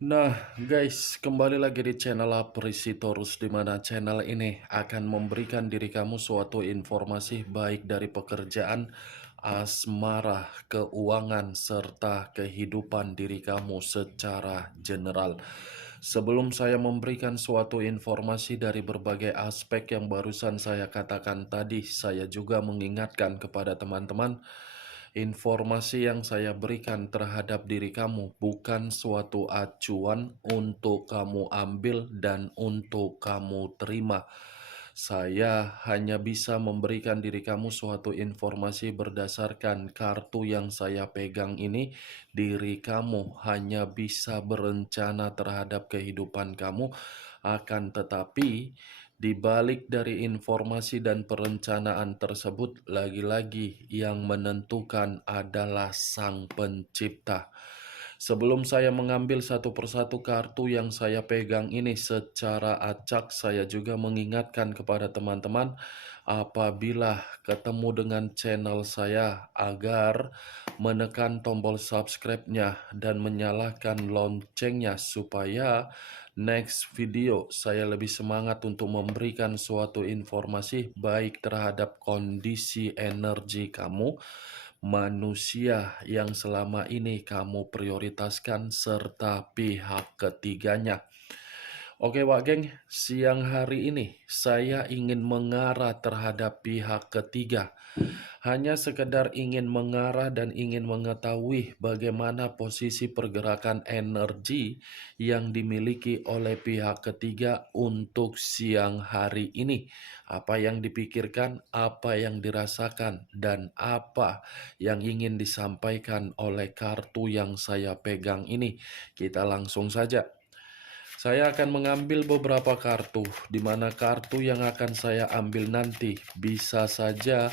Nah, guys, kembali lagi di channel Aprisitorus, di mana channel ini akan memberikan diri kamu suatu informasi baik dari pekerjaan, asmara, keuangan, serta kehidupan diri kamu secara general. Sebelum saya memberikan suatu informasi dari berbagai aspek yang barusan saya katakan tadi, saya juga mengingatkan kepada teman-teman, informasi yang saya berikan terhadap diri kamu bukan suatu acuan untuk kamu ambil dan untuk kamu terima. Saya hanya bisa memberikan diri kamu suatu informasi berdasarkan kartu yang saya pegang ini. Diri kamu hanya bisa berencana terhadap kehidupan kamu, akan tetapi di balik dari informasi dan perencanaan tersebut, lagi-lagi yang menentukan adalah Sang Pencipta. Sebelum saya mengambil satu persatu kartu yang saya pegang ini secara acak, saya juga mengingatkan kepada teman-teman apabila ketemu dengan channel saya agar menekan tombol subscribe-nya dan menyalakan loncengnya supaya next video saya lebih semangat untuk memberikan suatu informasi baik terhadap kondisi energi kamu, manusia yang selama ini kamu prioritaskan, serta pihak ketiganya. Oke Wak Geng, siang hari ini saya ingin mengarah terhadap pihak ketiga. Hanya sekedar ingin mengarah dan ingin mengetahui bagaimana posisi pergerakan energi yang dimiliki oleh pihak ketiga untuk siang hari ini. Apa yang dipikirkan, apa yang dirasakan, dan apa yang ingin disampaikan oleh kartu yang saya pegang ini. Kita langsung saja. Saya akan mengambil beberapa kartu, di mana kartu yang akan saya ambil nanti bisa saja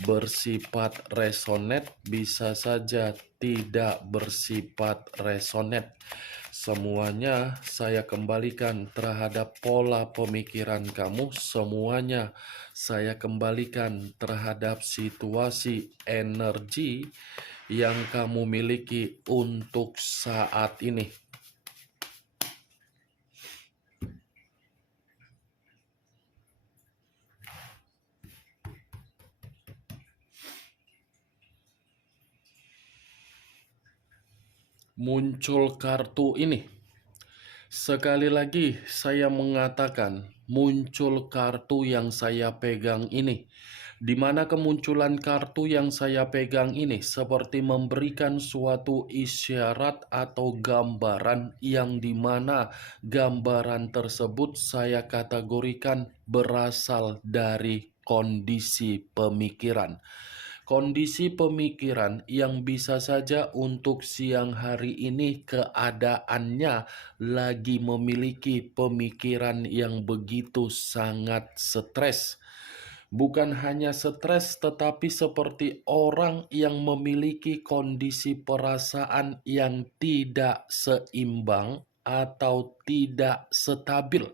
bersifat resonet, bisa saja tidak bersifat resonet. Semuanya saya kembalikan terhadap pola pemikiran kamu, semuanya saya kembalikan terhadap situasi energi yang kamu miliki untuk saat ini. Muncul kartu ini. Sekali lagi saya mengatakan muncul kartu yang saya pegang ini. Di mana kemunculan kartu yang saya pegang ini seperti memberikan suatu isyarat atau gambaran yang dimana gambaran tersebut saya kategorikan berasal dari kondisi pemikiran. Kondisi pemikiran yang bisa saja untuk siang hari ini keadaannya lagi memiliki pemikiran yang begitu sangat stres. Bukan hanya stres, tetapi seperti orang yang memiliki kondisi perasaan yang tidak seimbang atau tidak stabil.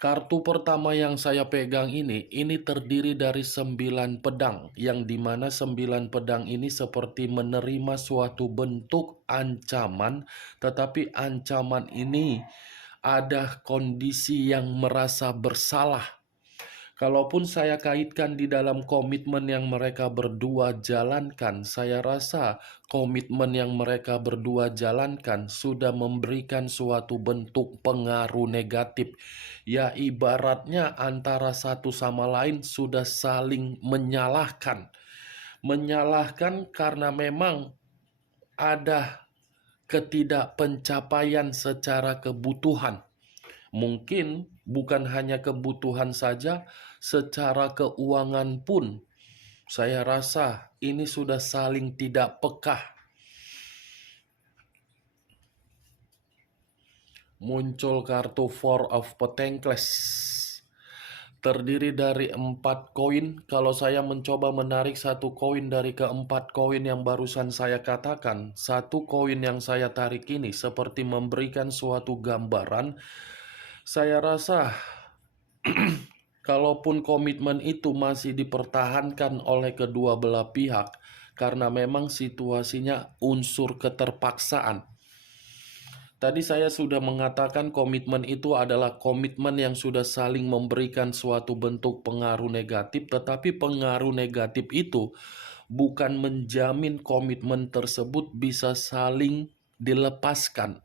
Kartu pertama yang saya pegang ini terdiri dari 9 pedang, yang dimana 9 pedang ini seperti menerima suatu bentuk ancaman, tetapi ancaman ini ada kondisi yang merasa bersalah. Kalaupun saya kaitkan di dalam komitmen yang mereka berdua jalankan, saya rasa komitmen yang mereka berdua jalankan sudah memberikan suatu bentuk pengaruh negatif. Ya, ibaratnya antara satu sama lain sudah saling menyalahkan. Menyalahkan karena memang ada ketidakpencapaian secara kebutuhan. Mungkin bukan hanya kebutuhan saja, secara keuangan pun saya rasa ini sudah saling tidak peka. Muncul kartu Four of Pentacles. Terdiri dari 4 koin. Kalau saya mencoba menarik satu koin dari keempat koin yang barusan saya katakan, satu koin yang saya tarik ini seperti memberikan suatu gambaran. Saya rasa kalaupun komitmen itu masih dipertahankan oleh kedua belah pihak, karena memang situasinya unsur keterpaksaan. Tadi saya sudah mengatakan komitmen itu adalah komitmen yang sudah saling memberikan suatu bentuk pengaruh negatif, tetapi pengaruh negatif itu bukan menjamin komitmen tersebut bisa saling dilepaskan,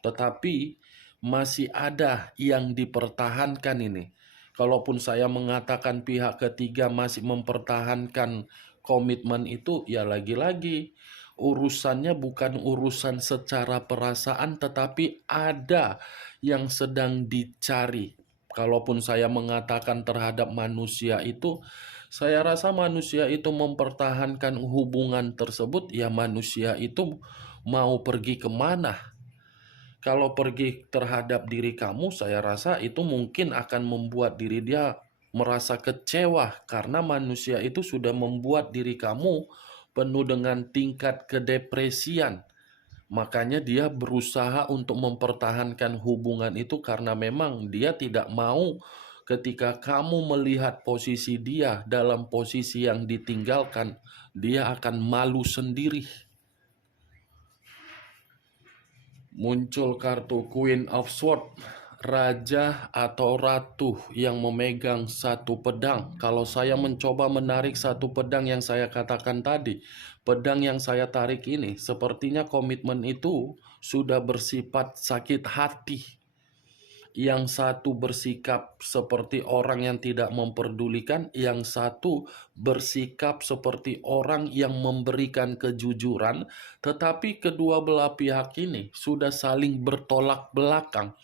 tetapi masih ada yang dipertahankan ini. Kalaupun saya mengatakan pihak ketiga masih mempertahankan komitmen itu, ya lagi-lagi urusannya bukan urusan secara perasaan, tetapi ada yang sedang dicari. Kalaupun saya mengatakan terhadap manusia itu, saya rasa manusia itu mempertahankan hubungan tersebut, ya manusia itu mau pergi kemana. Kalau pergi terhadap diri kamu, saya rasa itu mungkin akan membuat diri dia merasa kecewa karena manusia itu sudah membuat diri kamu penuh dengan tingkat kedepresian. Makanya dia berusaha untuk mempertahankan hubungan itu karena memang dia tidak mau ketika kamu melihat posisi dia dalam posisi yang ditinggalkan, dia akan malu sendiri. Muncul kartu Queen of Swords, raja atau ratu yang memegang satu pedang. Kalau saya mencoba menarik satu pedang yang saya katakan tadi, pedang yang saya tarik ini sepertinya komitmen itu sudah bersifat sakit hati. Yang satu bersikap seperti orang yang tidak memperdulikan, yang satu bersikap seperti orang yang memberikan kejujuran, tetapi kedua belah pihak ini sudah saling bertolak belakang,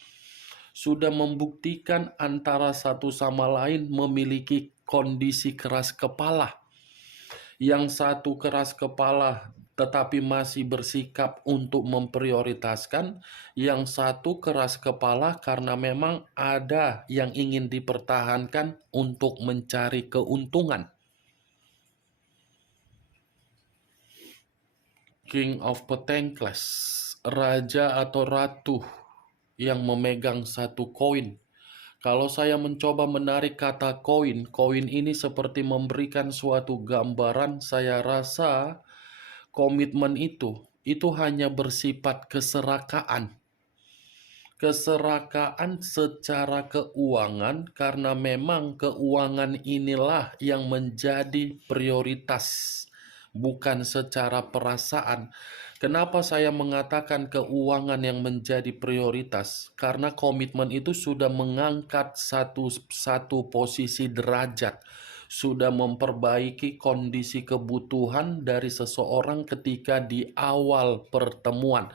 sudah membuktikan antara satu sama lain memiliki kondisi keras kepala. Yang satu keras kepala tetapi masih bersikap untuk memprioritaskan, yang satu keras kepala karena memang ada yang ingin dipertahankan untuk mencari keuntungan. King of Pentacles, raja atau ratu yang memegang satu koin. Kalau saya mencoba menarik kata koin, koin ini seperti memberikan suatu gambaran. Saya rasa komitmen itu hanya bersifat keserakaan. Keserakaan secara keuangan karena memang keuangan inilah yang menjadi prioritas, bukan secara perasaan. Kenapa saya mengatakan keuangan yang menjadi prioritas? Karena komitmen itu sudah mengangkat satu posisi derajat, sudah memperbaiki kondisi kebutuhan dari seseorang ketika di awal pertemuan.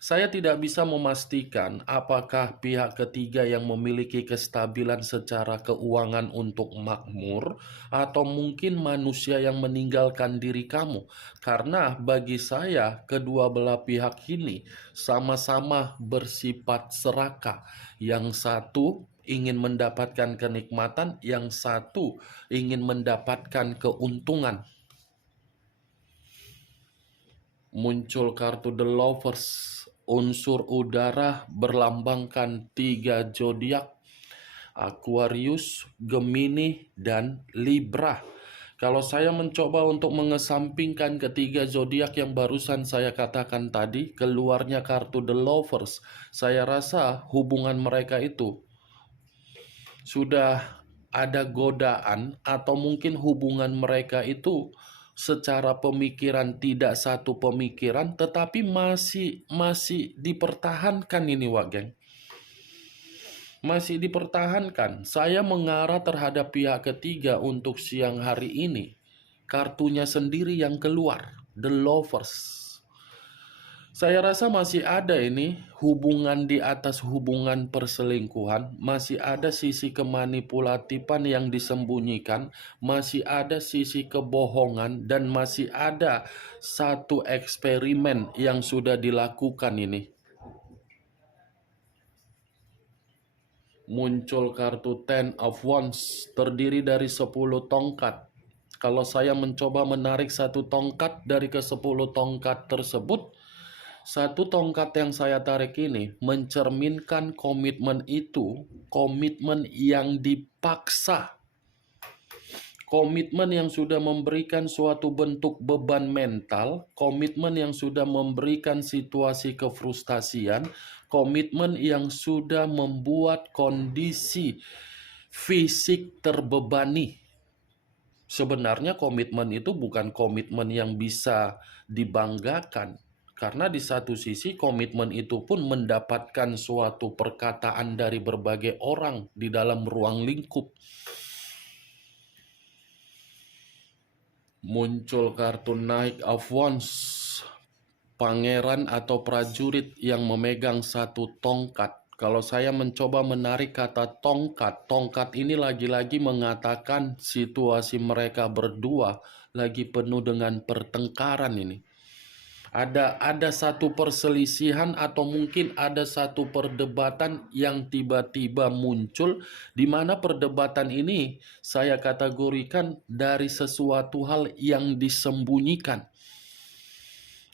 Saya tidak bisa memastikan apakah pihak ketiga yang memiliki kestabilan secara keuangan untuk makmur, atau mungkin manusia yang meninggalkan diri kamu. Karena bagi saya, kedua belah pihak ini sama-sama bersifat serakah. Yang satu ingin mendapatkan kenikmatan, yang satu ingin mendapatkan keuntungan. Muncul kartu The Lovers, unsur udara berlambangkan 3 zodiak, Aquarius, Gemini, dan Libra. Kalau saya mencoba untuk mengesampingkan ketiga zodiak yang barusan saya katakan tadi, keluarnya kartu The Lovers, saya rasa hubungan mereka itu sudah ada godaan, atau mungkin hubungan mereka itu secara pemikiran tidak satu pemikiran, tetapi masih dipertahankan ini, Wak Geng. Masih dipertahankan. Saya mengarah terhadap pihak ketiga untuk siang hari ini. Kartunya sendiri yang keluar, The Lovers. Saya rasa masih ada ini hubungan di atas hubungan perselingkuhan, masih ada sisi kemanipulatifan yang disembunyikan, masih ada sisi kebohongan, dan masih ada satu eksperimen yang sudah dilakukan ini. Muncul kartu Ten of Wands, terdiri dari 10 tongkat. Kalau saya mencoba menarik satu tongkat dari ke-10 tongkat tersebut, satu tongkat yang saya tarik ini mencerminkan komitmen itu, komitmen yang dipaksa. Komitmen yang sudah memberikan suatu bentuk beban mental, komitmen yang sudah memberikan situasi kefrustasian, komitmen yang sudah membuat kondisi fisik terbebani. Sebenarnya komitmen itu bukan komitmen yang bisa dibanggakan. Karena di satu sisi komitmen itu pun mendapatkan suatu perkataan dari berbagai orang di dalam ruang lingkup. Muncul kartu Knight of Wands, pangeran atau prajurit yang memegang satu tongkat. Kalau saya mencoba menarik kata tongkat, tongkat ini lagi-lagi mengatakan situasi mereka berdua lagi penuh dengan pertengkaran ini. Ada satu perselisihan atau mungkin ada satu perdebatan yang tiba-tiba muncul, di mana perdebatan ini saya kategorikan dari sesuatu hal yang disembunyikan.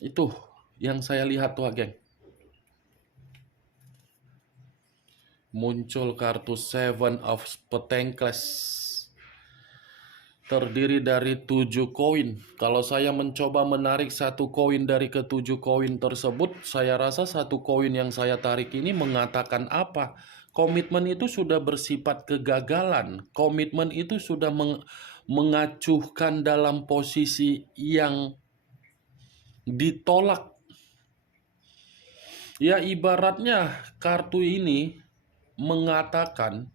Itu yang saya lihat tuh, geng. Muncul kartu Seven of Pentacles, terdiri dari 7 koin. Kalau saya mencoba menarik satu koin dari ke-7 koin tersebut, saya rasa satu koin yang saya tarik ini mengatakan apa? Komitmen itu sudah bersifat kegagalan. Komitmen itu sudah mengacuhkan dalam posisi yang ditolak. Ya, ibaratnya kartu ini mengatakan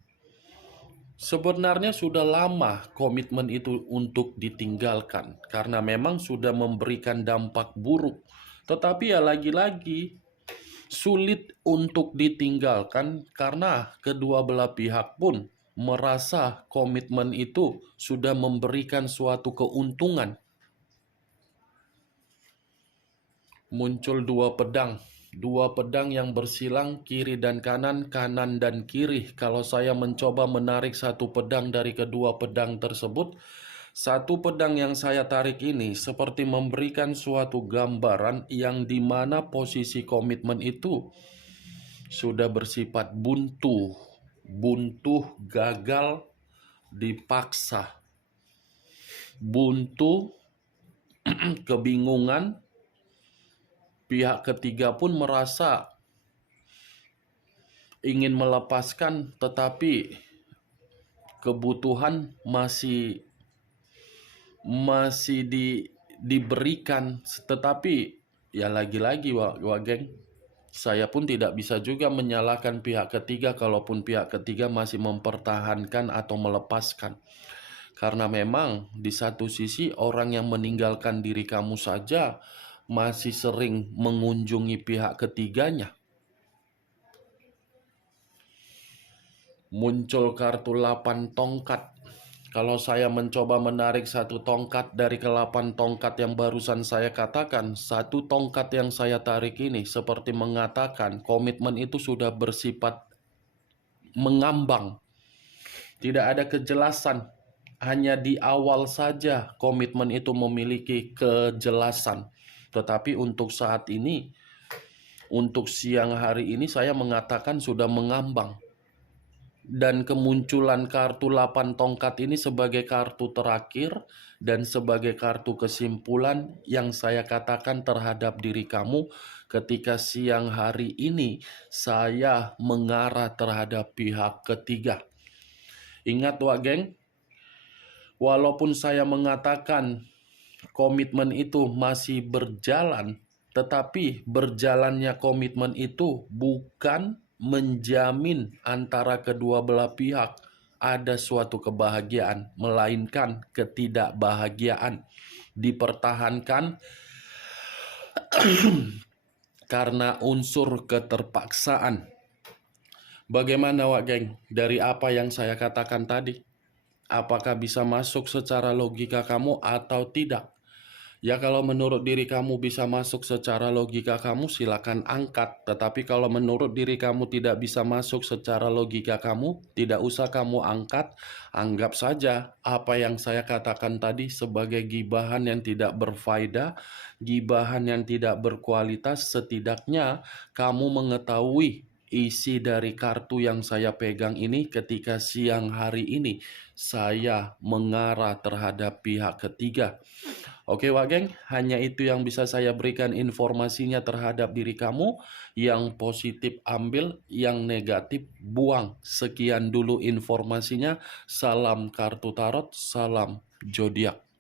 sebenarnya sudah lama komitmen itu untuk ditinggalkan karena memang sudah memberikan dampak buruk. Tetapi ya lagi-lagi sulit untuk ditinggalkan karena kedua belah pihak pun merasa komitmen itu sudah memberikan suatu keuntungan. Muncul dua pedang yang bersilang kiri dan kanan, kanan dan kiri. Kalau saya mencoba menarik satu pedang dari kedua pedang tersebut, satu pedang yang saya tarik ini seperti memberikan suatu gambaran yang dimana posisi komitmen itu sudah bersifat buntu, gagal, dipaksa, buntu, kebingungan. Pihak ketiga pun merasa ingin melepaskan, tetapi kebutuhan masih diberikan. Tetapi ya lagi-lagi geng, saya pun tidak bisa juga menyalahkan pihak ketiga kalaupun pihak ketiga masih mempertahankan atau melepaskan. Karena memang di satu sisi orang yang meninggalkan diri kamu saja masih sering mengunjungi pihak ketiganya. Muncul kartu 8 tongkat. Kalau saya mencoba menarik satu tongkat dari ke-8 tongkat yang barusan saya katakan, satu tongkat yang saya tarik ini seperti mengatakan komitmen itu sudah bersifat mengambang. Tidak ada kejelasan. Hanya di awal saja komitmen itu memiliki kejelasan. Tetapi untuk saat ini, untuk siang hari ini saya mengatakan sudah mengambang. Dan kemunculan kartu 8 tongkat ini sebagai kartu terakhir dan sebagai kartu kesimpulan yang saya katakan terhadap diri kamu ketika siang hari ini saya mengarah terhadap pihak ketiga. Ingat geng, walaupun saya mengatakan komitmen itu masih berjalan, tetapi berjalannya komitmen itu bukan menjamin antara kedua belah pihak ada suatu kebahagiaan, melainkan ketidakbahagiaan. Dipertahankan karena unsur keterpaksaan. Bagaimana geng dari apa yang saya katakan tadi? Apakah bisa masuk secara logika kamu atau tidak? Ya kalau menurut diri kamu bisa masuk secara logika kamu silakan angkat. Tetapi kalau menurut diri kamu tidak bisa masuk secara logika kamu, tidak usah kamu angkat. Anggap saja apa yang saya katakan tadi sebagai gibahan yang tidak berfaedah, gibahan yang tidak berkualitas. Setidaknya kamu mengetahui isi dari kartu yang saya pegang ini ketika siang hari ini saya mengarah terhadap pihak ketiga. Oke, Wak Geng, hanya itu yang bisa saya berikan informasinya terhadap diri kamu. Yang positif ambil, yang negatif buang. Sekian dulu informasinya. Salam kartu tarot, salam zodiak.